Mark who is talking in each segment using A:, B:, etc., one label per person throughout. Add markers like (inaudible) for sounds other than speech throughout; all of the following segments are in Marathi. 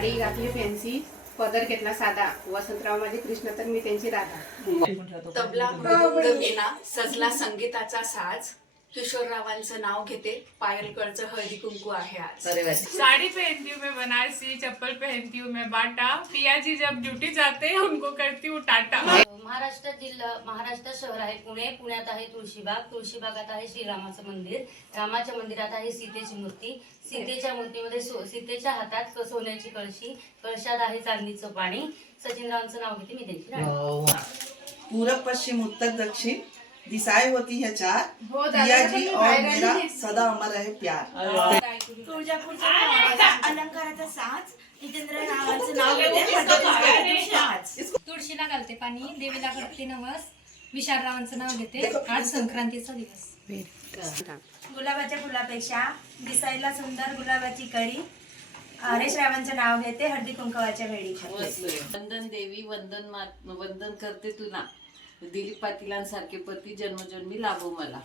A: साडी घातली फॅन्सी पदर घेतला साधा. वसंतराव माझे कृष्ण तर मी त्यांची राधा
B: तबला मृदुंग सजला संगीताचा साज. किशोररावांचं नाव घेते. पायल कळचं हळदी कुंकू आहे आज.
C: साड़ी पहनती हूँ मैं बनारसी चप्पल पहनती हूँ मैं बाटा. पिया जी जब ड्यूटी जाते हैं उनको करती हूँ टाटा.
D: महाराष्ट्र जिल्हा महाराष्ट्र शहर आहे पुणे. पुण्यात आहे तुळशीबाग. तुळशीबागात आहे श्रीरामाचं मंदिर. रामाच्या मंदिरात आहे सीतेची मूर्ती. सीतेच्या मूर्तीमध्ये सो- सीतेच्या हातात क- सोन्याची कळशी कळशात आहे चांदीचं पाणी. सचिनरावांचं नाव घेते मी त्यांची राणी
E: पूरब पश्चिम उत्तर दक्षिण. दिशाएं होती है चार
A: हो,
E: दिया जी और मेरा. सदा अमर है प्यार।
F: अलंकाराचा साज. जितेंद्र नावाचं नाव
G: तुळशीला घालते पाणी देवीला करते नवस विशालरावांचं नाव घेते. आज संक्रांतीचा दिवस.
F: गुलाबाच्या फुलापेक्षा दिसायला सुंदर गुलाबाची कळी हरेश रावांचं नाव घेते हळदी कुंकवाच्या वेळी.
H: वंदन देवी वंदन मा- वंदन करते तुला. दिलीप पाटीलांसारखे पती जन्मजन्मी लाभो मला.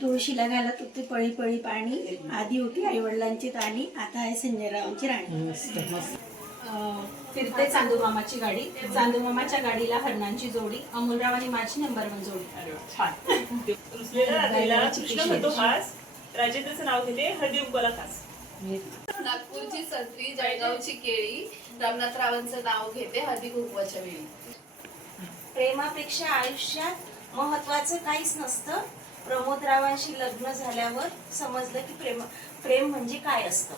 I: तुळशीला घालत होते पळी पळी पाणी. आधी होती आई वडिलांची ताणी आता आहे संजयरावांची राणी.
J: फिरते चांदूमामाची गाडी. चांदूमामाच्या गाडीला हरणांची जोडी. अमोलराव आणि माझी नंबर वन जोडी. (laughs)
K: राजेंद्रचं नाव घेते हळदी उंकवाला खास
B: नागपूरची संत्री जळगावची केळी. रमनाथरावांचं नाव घेते हळदी कुंकवाच्या वेळी.
F: प्रेमापेक्षा आयुष्यात महत्वाचं काहीच नसतं. प्रमोदरावांशी लग्न झाल्यावर समजलं की प्रेम प्रेम म्हणजे काय असतं?